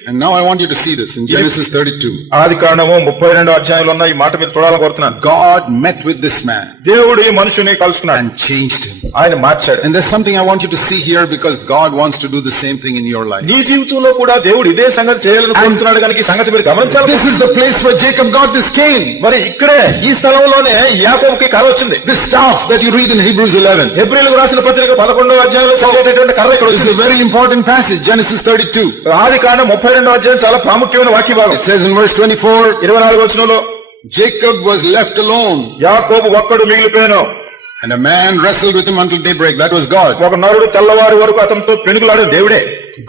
And now I want you to see this in Genesis 32. ఆది కాండము ముప్పై రెండో అధ్యాయంలో ఉన్న ఈ మాట మీరు చూడాలని కోరుతున్నాను God met with this man దేవుడు ఈ మనుషుని కలుసుకున్నాడు and changed him. ఆయన మార్చాడు And there's something I want you to see here because God wants to do the same thing in your life. నీ జీవితంలో కూడా దేవుడు ఇదే సంగతి చేయాలని కోరుతున్నాడు కనుక ఈ సంగతి మీరు గమనించాలి This is the place where Jacob got this cane. మరి ఇక్కడే ఈ స్థలంలోనే యాకోబుకి కర్ర వచ్చింది This staff that you read in Hebrews 11. ఎబ్రిలకు రాసిన పత్రిక పదకొండో అధ్యాయంలో చదివేటటువంటి కర్ర ఇక్కడ This is వచ్చింది a very important passage, Genesis 32. ఆది కాండం ముప్పై రెండో అధ్యాయం చాలా ప్రాముఖ్యమైన వాక్య భాగం It says in verse 24, ఇరవై నాలుగు వచనంలో Jacob was left alone యాకోబు ఒక్కడు మిగిలిపోయాను and a man wrestled with him until daybreak. That was God. ఒక నరుడు తెల్లవారి వరకు అతనితో పెనుగులాడే దేవుడే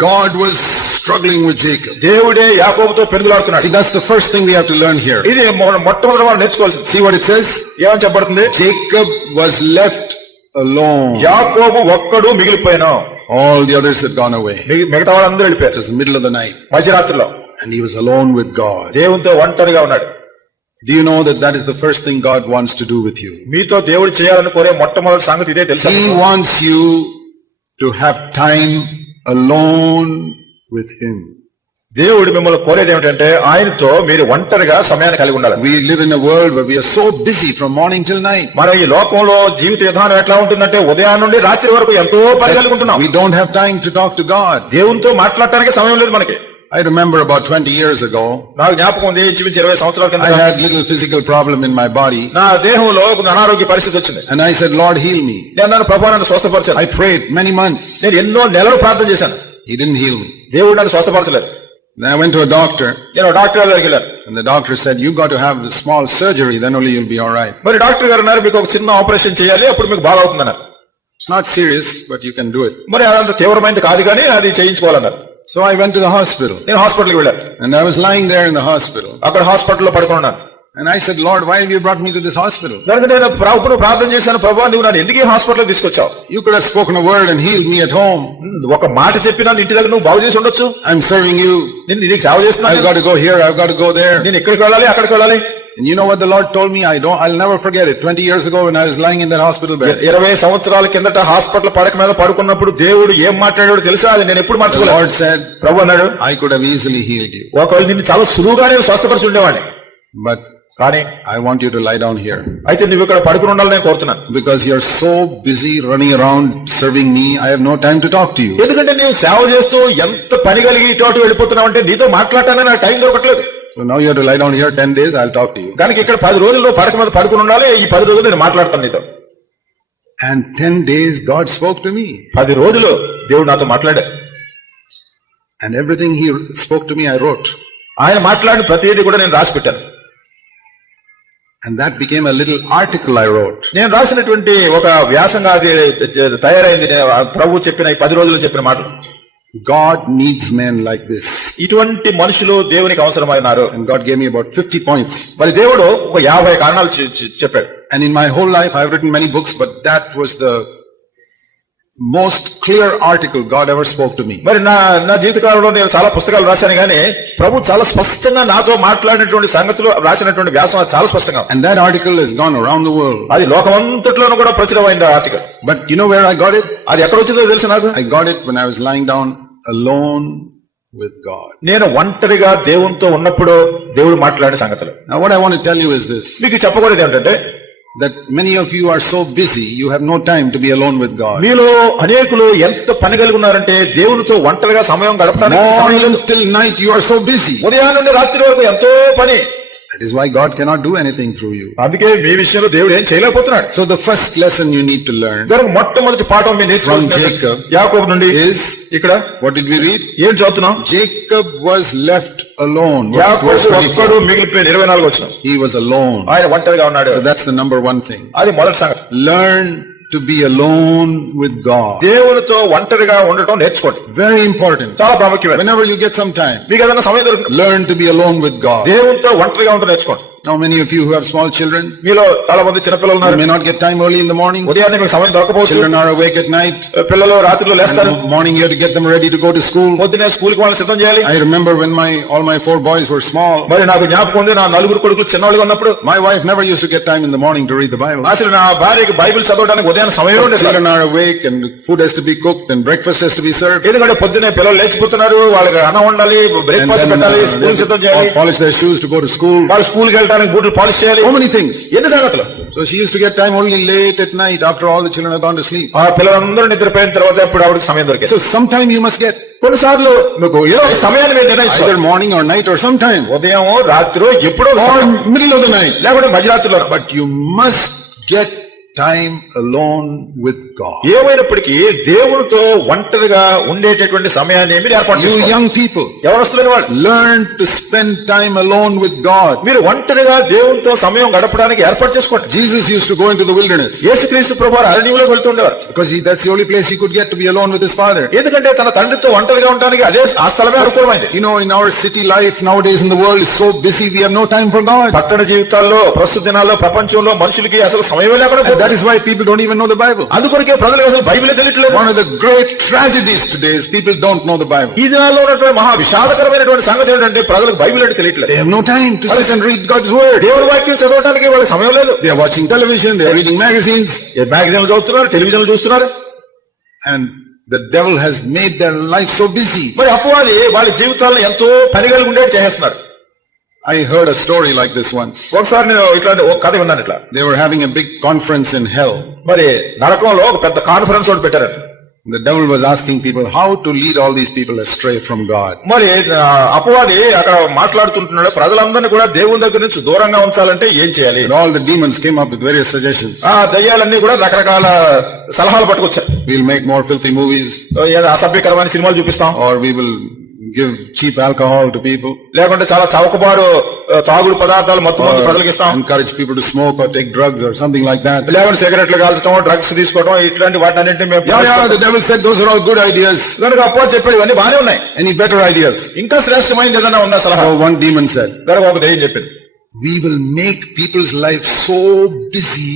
God was struggling with Jacob. దేవుడే యాకోబుతో పెనుగులాడుతున్నాడు See, that's the first thing we have to learn here. ఇది మొట్టమొదటి మనం నేర్చుకోవాల్సింది See what it says? ఏమని చెప్పబడుతుంది Jacob was left alone. యాకోబు ఒక్కడు మిగిలిపోయాను All the others had gone away. మిగి- మిగతా వాళ్ళందరూ It వెళ్ళిపోయారు was the middle of the night మధ్యరాత్రిలో and he was alone with God. దేవునితో ఒంటరిగా ఉన్నాడు Do you know that that is the first thing God wants to do with you? మీతో దేవుడు చేయాలని కోరే మొట్టమొదటి సంగతి ఇదే తెలుసా He wants you to have time alone with Him. దేవుడు మిమ్మల్ని కోరేది ఏమిటంటే ఆయనతో మీరు ఒంటరిగా సమయాన్ని కలిగి ఉండాలి We live in a world where we are so busy from morning till night. మనం ఈ లోకంలో జీవిత విధానం ఎట్లా ఉంటుందంటే ఉదయం నుండి రాత్రి వరకు ఎంతో పని కలిగి ఉంటున్నాం. దేవునితో మాట్లాడటానికి సమయం లేదు మనకి I remember about 20 years ago, నాకు జ్ఞాపకం ఉంది ఇంచుమించు ఇరవై సంవత్సరాల I కింద had little physical problem in my body నా దేహంలో ఒక అనారోగ్య పరిస్థితి వచ్చింది and I said, Lord, heal me. నేను నన్ను ప్రభా నన్ను స్వస్థపరిచాను I prayed many months. నేను ఎన్నో నెలలు ప్రార్థన చేశాను He didn't heal me. దేవుడు నన్ను స్వస్థపరచలేదు Then I went to a doctor నేను డాక్టర్ గారి దగ్గరికి వెళ్ళాను and the doctor said, you got to have a small surgery, then only you'll be alright. మరి డాక్టర్ గారు అన్నారు మీకు ఒక చిన్న ఆపరేషన్ చేయాలి అప్పుడు మీకు బాగా అవుతుందన్నారు It's not serious, but you can do it. మరి అదంత తీవ్రమైనది కాదు కానీ అది చేయించుకోవాలన్నారు So I went to the hospital నేను హాస్పిటల్కి వెళ్ళాను and I was lying there in the hospital అక్కడ హాస్పిటల్లో పడుకున్నాను and I said, Lord, why have you brought me to this hospital? దానికి నేను ప్రభుత్వం ప్రార్థన చేశాను ప్రభా నువ్వు నన్ను ఎందుకు హాస్పిటల్ తీసుకొచ్చావు You could have spoken a word and healed me at home. ఒక మాట చెప్పి నన్ను ఇంటి దగ్గర నువ్వు బాగు చేసి ఉండొచ్చు I'm serving you. నేను నీకు సేవ I've చేస్తున్నాను got to go here. I've got to go there. నేను ఇక్కడికి వెళ్ళాలి అక్కడికి వెళ్ళాలి And you know what the Lord told me? I don't, I'll never forget it. 20 years ago when I was lying in that hospital bed, ఇరవై సంవత్సరాల కిందట hospital పడక మీద పడుకున్నప్పుడు దేవుడు ఏం మాట్లాడాడో తెలుసా అది నేను ఎప్పుడు the మర్చిపోలేదు Lord said, ప్రభు అన్నాడు I could have easily healed you, ఒకవేళ నిన్ను చాలా సులువుగా నేను స్వస్థపరిచి ఉండేవాడిని but కానీ I want you to lie down here అయితే నువ్వు ఇక్కడ పడుకుని ఉండాలని నేను కోరుతున్నాను because you're so busy running around serving me. I have no time to talk to you. ఎందుకంటే నీవు సేవ చేస్తూ ఎంత పని కలిగి ఇటు అటు వెళ్ళిపోతున్నావు అంటే నీతో మాట్లాడటానికి నాకు టైం దొరకట్లేదు So now you have to lie down here 10 days. I'll talk to you. కనుక ఇక్కడ పది రోజుల్లో పడక మీద పడుకుని ఉండాలి ఈ పది రోజులు నేను మాట్లాడతాను నీతో And 10 days God spoke to me పది రోజులు దేవుడు నాతో మాట్లాడాడు and everything he spoke to me, I wrote. ఆయన మాట్లాడిన ప్రతిదీ కూడా నేను రాసి పెట్టాను And that became a little article I wrote. నేను రాసినటువంటి ఒక వ్యాసంగా అది తయారైంది ప్రభు చెప్పిన ఈ పది రోజులు చెప్పిన మాటలు God needs men like this. ఇటువంటి మనుషులు దేవునికి అవసరమైనారు And God gave me about 50 points. మరి దేవుడు ఒక యాభై కారణాలు చెప్పాడు And in my whole life, I've written many books, but that was the most clear article God ever spoke to me మరి నా నా జీవితకాలంలో నేను చాలా పుస్తకాలు రాశాను కానీ ప్రభు చాలా స్పష్టంగా నాతో మాట్లాడినటువంటి సంగతులు రాసినటువంటి వ్యాసం చాలా స్పష్టంగా and that article is gone around the world అది లోకమంతట్లోనూ కూడా ప్రచురమైంది article but you know where I got it అది ఎక్కడ వచ్చిందో తెలుసు నాకు? I got it when I was lying down alone with God నేను ఒంటరిగా దేవునితో ఉన్నప్పుడు దేవుడు మాట్లాడే సంగతులు. Now what I want to tell you is this మీకు చెప్పకూడదు ఏంటంటే that many of you are so busy, you have no time to be alone with God. మీలో అనేకులు ఎంత పని కలిగి ఉన్నారంటే దేవునితో ఒంటరిగా సమయం గడపడానికి till night, you are so busy. ఉదయం నుండి రాత్రి వరకు ఎంతో పని That is why God cannot do anything through you. అందుకే మీ విషయంలో దేవుడు ఏం చేయలేకపోతున్నాడు So the first lesson you need to learn కనుక మొట్టమొదటి పాఠం మీరు Jacob యాకోబు నుండి is, ఇక్కడ what did we read? ఏం చదువుతున్నాం Jacob was left alone. Verse యాకోబు 24. ఒక్కడు మిగిలిపోయిన ఇరవై నాలుగు వచ్చిన He was alone. ఆయన ఒంటరిగా ఉన్నాడు So that's the number one thing. అది మొదటి సంగతి Learn to be alone with God. దేవునితో ఒంటరిగా ఉండటం నేర్చుకోండి Very important. చాలా ప్రాముఖ్యమైన Whenever you get some time, మీకు ఏదైనా సమయం దొరికిన learn to be alone with God. దేవునితో ఒంటరిగా ఉండటం నేర్చుకోండి Now many of you who have small children, మీలో చాలా మంది చిన్నపిల్లలు you ఉన్నారు may not get time early in the morning. ఉదయాన్నే మీకు సమయం దొరకపోవచ్చు Children are awake at night. పిల్లలు రాత్రిలో In లేస్తారు the morning you have to get them ready to go to school. పొద్దునే స్కూల్ కి వాళ్ళని సిద్ధం చేయాలి I remember when my, all my four boys were small, మరి నాకు జ్ఞాపకం ఉంది నా నలుగురు కొడుకులు చిన్నవాళ్ళుగా ఉన్నప్పుడు my wife never used to get time in the morning to read the Bible. అసలు నా భార్యకి బైబిల్ చదవడానికి ఉదయం సమయం ఉండేది కాదు. Children are awake and food has to be cooked and breakfast has to be served. ఎందుకంటే పొద్దునే పిల్లలు లేచిపోతున్నారు వాళ్ళకి అన్నం ఉండాలి And బ్రేక్ఫాస్ట్ then పెట్టాలి uh, స్కూల్ సిద్ధం they చేయాలి have to polish their shoes to go to school. వాళ్ళు స్కూల్ కి వెళ్ళడానికి బూట్లు పాలిష్ చేయాలి So many things. ఎన్ని సంగతులు So she used to get time only late at night after all the children have gone to sleep. ఆ పిల్లలందరూ నిద్రపోయిన తర్వాత ఇప్పుడు ఆవిడకి సమయం దొరికింది So sometime you must get కొన్నిసార్లు మీకు ఏదో ఒక సమయాన్ని మీరు నిర్ణయించుకోవాలి either morning or night or sometime ఉదయం రాత్రి ఎప్పుడో ఒక or సమయం. middle of the night. లేకుంటే మధ్యరాత్రిలో But you must get time alone with God ఏమైనప్పటికీ దేవునితో ఒంటరిగా ఉండేటటువంటి సమయాన్ని ఏమి యూ యంగ్ పీపుల్ ఎవరొస్తున్న వాళ్ళు? Learn to spend time alone with God మీరు ఒంటరిగా దేవునితో సమయం గడపడానికి ఏర్పాటు చేసుకోండి. Jesus used to go into the wilderness Yesu Kristu అరణ్యంలో వెళ్తుండేవారు because he that's the only place he could get to be alone with his father ఎందుకంటే తన తండ్రితో ఒంటరిగా ఉండడానికి అదే ఆ స్థలమే అనుకూలమైంది. You know in our city life nowadays in the world so busy we have no time for God పట్టణ జీవితాల్లో ప్రస్తుత దినాల్లో ప్రపంచంలో మనుషులకి అసలు సమయం లేకుండా That is why people don't even know the Bible. అందుకొరకే ప్రజలకు అసలు బైబిల్ తెలియట్లేదు One of the great tragedies today is people don't know the Bible. ఈ దినాల్లో ఉన్నటువంటి మహా విషాదకరమైనటువంటి సంగతి ఏంటంటే ప్రజలకు బైబిల్ అంటే తెలియట్లేదు They have no time to sit and read God's word. దేవుని వాక్యం చదవడానికి వాళ్ళకి సమయం లేదు They are watching television, they are reading magazines, మ్యాగజైన్లు చదువుతున్నారు టెలివిజన్లు చూస్తున్నారు and the devil has made their life so busy. మరి అపవాది వాళ్ళ జీవితాలను ఎంతో పని కలిగి ఉండేది చేసేస్తున్నారు I heard a story like this once. ఒకసారి నేను ఇట్లాంటి ఒక కథ విన్నాను ఇట్లా They were having a big conference in hell. మరి నరకంలో ఒక పెద్ద కాన్ఫరెన్స్ ఒకటి పెట్టారండి The devil was asking people how to lead all these people astray from God. మరి అపవాది అక్కడ మాట్లాడుతుంటున్నాడు ప్రజలందరినీ కూడా దేవుని దగ్గర నుంచి దూరంగా ఉంచాలంటే ఏం చేయాలి And all the demons came up with various suggestions. ఆ దయ్యాలన్నీ కూడా రకరకాల సలహాలు పట్టుకొచ్చారు We'll make more filthy movies, ఏదో అసభ్యకరమైన సినిమాలు చూపిస్తాం or we will give cheap alcohol to people లేకుంటే చాలా చౌకబారు తాగుడు పదార్థాలు మొత్తం ప్రజలకు ఇస్తాం encourage people to smoke or take drugs or something like that లేకుంటే సిగరెట్లు కాల్చడం డ్రగ్స్ తీసుకోవడం ఇట్లాంటి వాటి అన్నింటి మేము yeah yeah the devil said those are all good ideas గనుక అప్పుడు చెప్పాడు ఇవన్నీ బానే ఉన్నాయి. ఎనీ బెటర్ ఐడియాస్ ఇంకా శ్రేష్టమైనది ఏదైనా ఉందా సలహా? వన్ డీమన్ సార్ గనుక ఒక దయ్యం చెప్పింది we will make people's life so busy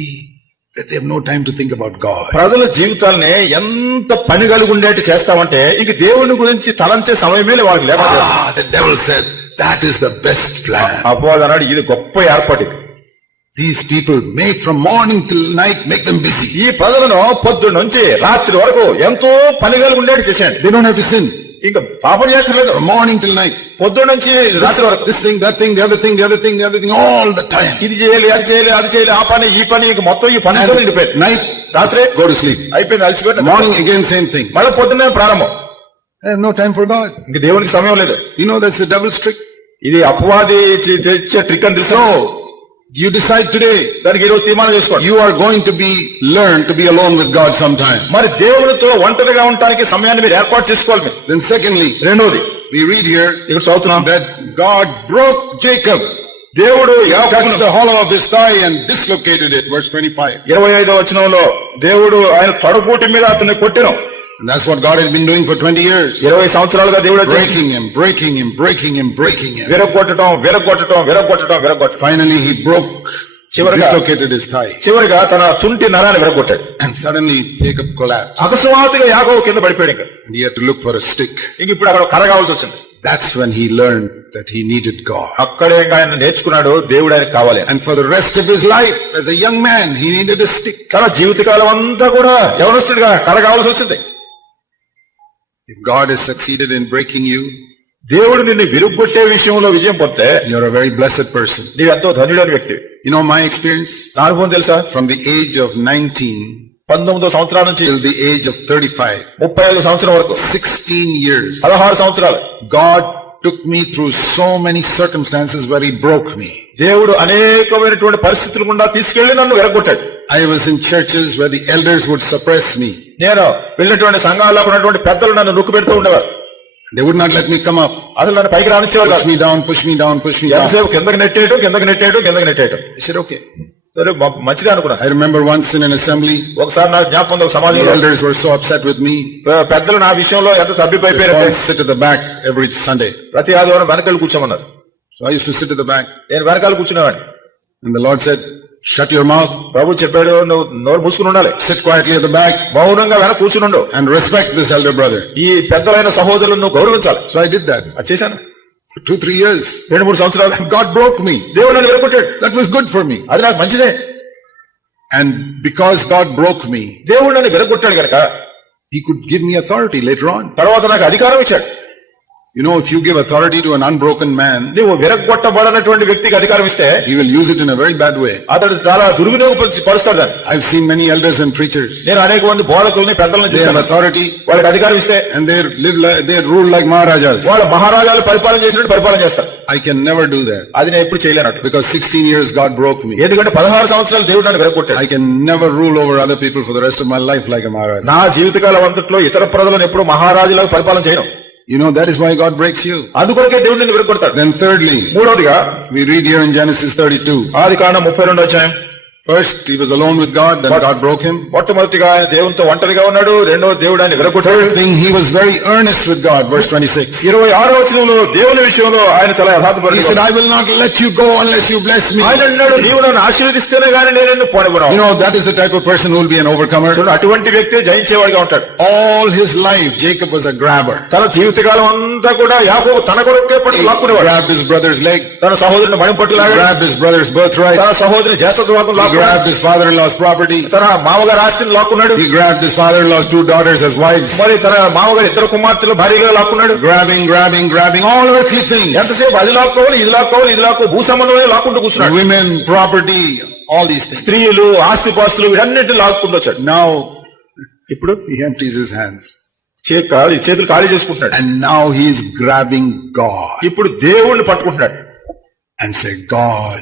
that they have no time to think about God. ప్రజల జీవితాలని ఎంత పని కలిగి ఉండేట్టు చేస్తామంటే ఇంక దేవుని గురించి తలంచే సమయమే వాళ్ళకి లేకపోతే Ah, the devil said, that is the best plan. అపవాది అన్నాడు ఇది గొప్ప ఏర్పాటు. These people make from morning till night, make them busy. ఈ ప్రజలను పొద్దున్న నుంచి రాత్రి వరకు ఎంతో పని కలిగి ఉండేట్టు చేసేయండి They don't have to sin. ఇంకా పాపం చేయక్కర్లేదు morning till night. పొద్దున్న నుంచి రాత్రి వరకు thing, the other thing, the other thing, the other thing, all the time. ఇది చేయాలి అది చేయాలి అది చేయాలి ఆ పని ఈ పని ఇంక మొత్తం ఈ And నిండిపోయింది night, రాత్రి go to sleep. అయిపోయింది అలసిపోయింది Morning again, same thing. మళ్ళీ పొద్దున్నే ప్రారంభం no time for God. ఇంక దేవునికి సమయం లేదు know that's the devil's trick. ఇది అపవాది తెచ్చే ట్రిక్ అని తెలుసు You decide today, దానికి ఈ రోజు తీర్మానం చేసుకోండి you are going to be, learn to be alone with God sometime. మరి దేవునితో ఒంటరిగా ఉండటానికి సమయాన్ని మీరు ఏర్పాటు చేసుకోవాలి Then secondly, రెండోది we read here ఇక్కడ చదువుతున్నాం that God broke Jacob. దేవుడు Touched యాకోబును the hollow of his thigh and dislocated it. Verse 25. ఇరవై ఐదో వచనంలో దేవుడు ఆయన తొడగూటి మీద అతన్ని కొట్టిన And that's what God had been doing for 20 years. ఇరవై సంవత్సరాలుగా దేవుడు Breaking him, breaking him, breaking him, breaking him. విరగొట్టడం విరగొట్టడం విరగొట్టడం విరగొట్టడం Finally, he broke, చివరిగా dislocated his thigh. చివరిగా తన తుంటి నరాన్ని విరగొట్టాడు And suddenly Jacob collapsed. అకస్మాత్తుగా యాగో కింద పడిపోయాడు ఇంకా And he had to look for a stick. ఇంక ఇప్పుడు అక్కడ కర్ర కావాల్సి వచ్చింది That's when he learned that he needed God. అక్కడే ఆయన నేర్చుకున్నాడు దేవుడు ఆయనకు కావాలి. And for the rest of his life, as a young man, he needed a stick. తన జీవితకాలం అంతా కూడా ఎవరొస్తుడుగా కర్ర కావాల్సి వచ్చింది If God has succeeded in breaking you, దేవుడు నిన్ను విరుగ్గొట్టే విషయంలో విజయం పొందితే you're a very blessed person. నీవు ఎంతో ధన్యుడైన వ్యక్తి You know my experience? నా అనుభవం తెలుసా From the age of 19 పంతొమ్మిదో సంవత్సరాల నుంచి till the age of 35, ముప్పై ఐదు సంవత్సరం వరకు 16 years, పదహారు సంవత్సరాలు God took me through so many circumstances where he broke me. దేవుడు అనేకమైనటువంటి పరిస్థితులు గుండా తీసుకెళ్ళి నన్ను విరగొట్టాడు I was in churches where the elders would suppress me. నేను వెళ్ళినటువంటి సంఘాల్లో ఉన్నటువంటి పెద్దలు నన్ను నొక్కు పెడుతూ ఉండేవారు They would not let me come up. అసలు నన్ను పైకి రానిచ్చేవారు me down, push me down, push me down. ఎంతసేపు కిందకి నెట్టేయటం కిందకి నెట్టేయటం కిందకి I said, okay. సరే మ- మంచిదే అనుకున్నా remember once in an assembly, ఒకసారి నాకు జ్ఞాపకం ఒక సమాజంలో elders were so upset with me. పె- పెద్దలు నా విషయంలో ఎంత sit at the back every Sunday. ప్రతి ఆదివారం వెనకాల కూర్చోమన్నారు So I used to sit at the back. నేను వెనకాల కూర్చునేవాడిని And the Lord said, shut your mouth, ప్రభు చెప్పాడు నువ్వు నోరు మూసుకుని ఉండాలి sit quietly at the back మౌనంగా వెనక కూర్చుని ఉండు and respect this elder brother. ఈ పెద్దలైన సహోదరులను నువ్వు గౌరవించాలి So I did that అది చేశాను for two, three years. రెండు మూడు సంవత్సరాలు God broke me. దేవుడు నన్ను ఎదుర్కొంటాడు That was good for me. అది నాకు మంచిదే And because God broke me, దేవుడు నన్ను వెరగొట్టాడు గనక He could give me authority later on. తర్వాత నాకు అధికారం ఇచ్చాడు You know, if you give authority to an unbroken man, నువ్వు విరగొట్టబడినటువంటి వ్యక్తికి అధికారం ఇస్తే he will use it in a very bad way. అతడు చాలా దుర్వినియోగపరుస్తాడు దాన్ని I've seen many elders and preachers. నేను అనేక మంది బోధకుల్ని పెద్దలను They have చూశాను authority వాళ్ళకి అధికారం ఇస్తే and they live like, they rule like Maharajas. వాళ్ళ మహారాజాలు పరిపాలన చేసినట్టు పరిపాలన చేస్తారు I can never do that అది నేను ఎప్పుడు చేయలేనట్టు because 16 years God broke me. ఎందుకంటే పదహారు సంవత్సరాలు దేవుడు నన్ను విరగొట్టాడు I can never rule over other people for the rest of my life like a Maharaja. నా జీవితకాలం అంతట్లో ఇతర ప్రజలను ఎప్పుడు మహారాజులకు పరిపాలన చేయను You know, that is why God breaks you. అందుకొరకే దేవుడు నిన్ను విరగొడతాడు Then thirdly, మూడవదిగా we read here in Genesis 32. ఆది కాండం ముప్పై రెండో అధ్యాయం First, he was alone with God, then God broke him. మొట్టమొదటిగా ఆయన దేవునితో ఒంటరిగా ఉన్నాడు రెండో దేవుడు ఆయన విరగొట్టాడు Third thing, he was very earnest with God, verse 26. ఇరవై ఆరో వచనంలో దేవుని విషయంలో ఆయన చాలా He యథార్థపడి said, I will not let you go unless you bless me. ఆయన అన్నాడు నీవు నన్ను ఆశీర్వదిస్తేనే గానీ నేను నిన్ను You పోనివ్వను know, that is the type of person who will be an overcomer. చూడు, అటువంటి వ్యక్తి జయించేవాడిగా ఉంటాడు All his life, Jacob was a grabber. తన జీవితకాలం అంతా కూడా యాకోబు తన కొరకే పట్టు He లాక్కునేవాడు grabbed his brother's leg, తన సహోదరుని మణి పట్టు he లాగాడు grabbed his brother's birthright, తన సహోదరి జ్యేష్ఠత్వాదం he grabbed his father-in-law's property, తన మామగారు ఆస్తిని లాక్కున్నాడు he grabbed his father-in-law's two daughters as wives, మరి తన మామగారు ఇద్దరు కుమార్తెలు భార్యగా లాక్కున్నాడు grabbing, grabbing, grabbing all earthly things. ఎంతసేపు అది లాక్కోవాలి ఇది లాక్కోవాలి ఇది లాక్కో భూ సంబంధమే లాక్కుంటూ కూర్చున్నాడు Women, property, all these things. స్త్రీలు ఆస్తి పాస్తులు వీటన్నిటిని లాక్కుంటూ వచ్చాడు Now, ఇప్పుడు he empties his hands. చేతులు ఖాళీ చేసుకుంటున్నాడు And now he is grabbing God ఇప్పుడు దేవుణ్ణి పట్టుకుంటున్నాడు and say, God,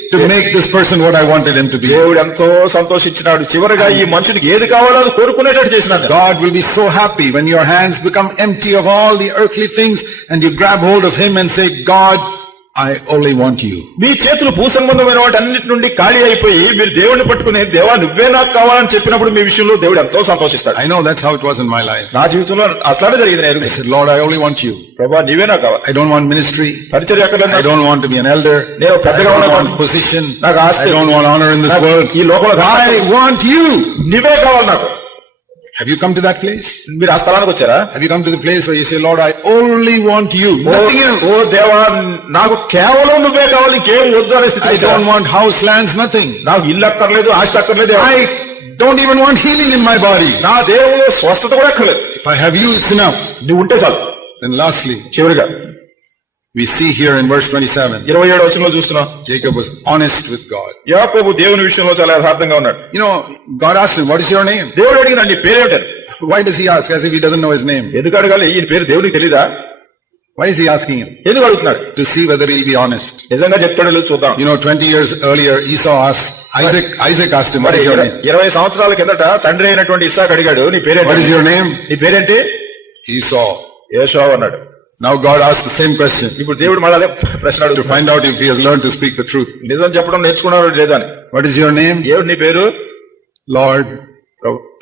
to make this person what I wanted him to be. దేవుడు ఎంతో సంతోషించినాడు చివరిగా ఈ మనుషునికి ఏది కావాలో అది కోరుకునేటట్టు చేసినాడు God will be so happy when your hands become empty of all the earthly things and you grab hold of him and say, God, I only want you మీ చేతులు భూ భూసంబంధమైన వాటి అన్నిటి నుండి ఖాళీ అయిపోయి మీరు దేవుడిని పట్టుకునే దేవా నువ్వే నాకు కావాలని చెప్పినప్పుడు మీ విషయంలో దేవుడు ఎంతో సంతోషిస్తాడు. I know that's how it was in my life నా జీవితంలో అట్లానే జరిగింది నేను. I said I only want you ప్రభువా నువ్వే నాకు కావాలి. ఐ డోంట్ వాంట్ మినిస్ట్రీ పరిచర్య ఎక్కడ I don't want to be an elder నేను పెద్దగా ఉన్న వాంట్ పొజిషన్ నాకు ఆస్తి. I don't want honour in this world ఈ లోకంలో ఐ వాంట్ యూ నువ్వే కావాలి నాకు. Have you come to that place? మీరు ఆ స్థలానికి వచ్చారా Have you come to the place where you say, Lord, I only want you, oh nothing oh else. దేవా నాకు కేవలం నువ్వే కావాలి ఇంకేం వద్దు అనే స్థితి I don't want house, lands, nothing. నాకు ఇల్లు అక్కర్లేదు ఆస్తి అక్కర్లేదు I don't even want healing in my body. నా దేవుడు స్వస్థత కూడా అక్కర్లేదు If I have you, it's enough. నువ్వు ఉంటే చాలు Then lastly, చివరిగా we see here in verse 27, ఇరవై ఏడు వచనంలో చూస్తున్నాం Jacob was honest with God. యాకోబు దేవుని విషయంలో చాలా యథార్థంగా ఉన్నాడు You know, God asked him, what is your name? దేవుడు అడిగిన నీ పేరేమిటారు Why does he ask as if he doesn't know his name? ఎందుకు అడగాలి ఈయన పేరు దేవునికి తెలీదా Why is he asking him? ఎందుకు అడుగుతున్నాడు To see whether he'll be honest. నిజంగా చెప్తాడో లేదు చూద్దాం You know, 20 years earlier, Esau asked, Isaac, Isaac asked him, what is your name? ఇరవై సంవత్సరాల కిందట తండ్రి అయినటువంటి ఇస్సాక్ అడిగాడు నీ What పేరేంటి is your name? నీ పేరేంటి Esau. యేషో అన్నాడు Now God asked the same question ఇప్పుడు దేవుడు మళ్ళీ ప్రశ్న to అడుగుతున్నాడు find out if he has learned to speak the truth. నిజం చెప్పడం నేర్చుకున్నాడు లేదా అని What is your name? ఏమిటి నీ పేరు Lord,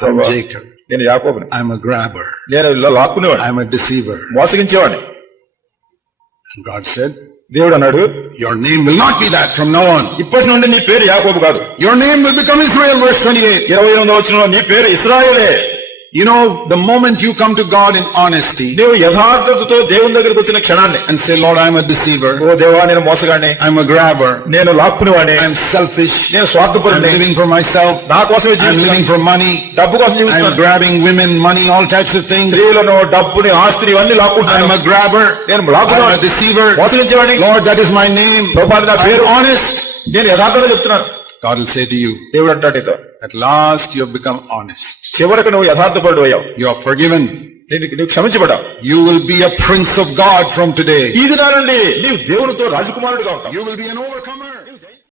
ప్రభు, Jacob. నేను యాకోబుని I'm a grabber. నేను లాక్కునేవాడు I'm a deceiver. మోసగించేవాడిని And God said, దేవుడు అన్నాడు your name will not be that from now on. ఇప్పటి నుండి నీ పేరు యాకోబు కాదు Your name will become Israel, verse 28. ఇరవై ఎనిమిదో వచ్చిన నీ పేరు ఇస్రాయేలే You know, the moment you come to God in honesty నీవు యథార్థతతో దేవుని దగ్గరికి వచ్చిన క్షణాన్ని and say, Lord, I'm a deceiver. ఓ దేవా నేను మోసగాడిని I'm a grabber. నేను లాక్కునేవాడిని I'm selfish. నేను I'm స్వార్థపరుని living for myself. నా కోసమే I'm జీవిస్తున్నాను living for money. డబ్బు కోసం I'm జీవిస్తున్నాను grabbing women, money, all types of things. స్త్రీలను డబ్బుని ఆస్తిని ఇవన్నీ I'm లాక్కుంటాను a grabber. నేను I'm a లాక్కునేవాడిని deceiver. మోసగించేవాడిని Lord, that is my name. ప్రభువా, అది నా I'm పేరు. honest. నేను యథార్థత చెప్తున్నాను God will say to you, దేవుడు అంటాడు నీతో at last you have become honest. చివరకు నువ్వు యథార్థపడు అయ్యావు You are forgiven. నేను నువ్వు క్షమించబడ్డావు You will be a prince of God from today. ఈ దినా నుండి నీవు దేవునితో రాజకుమారుడిగా ఉంటావు You will be an overcomer.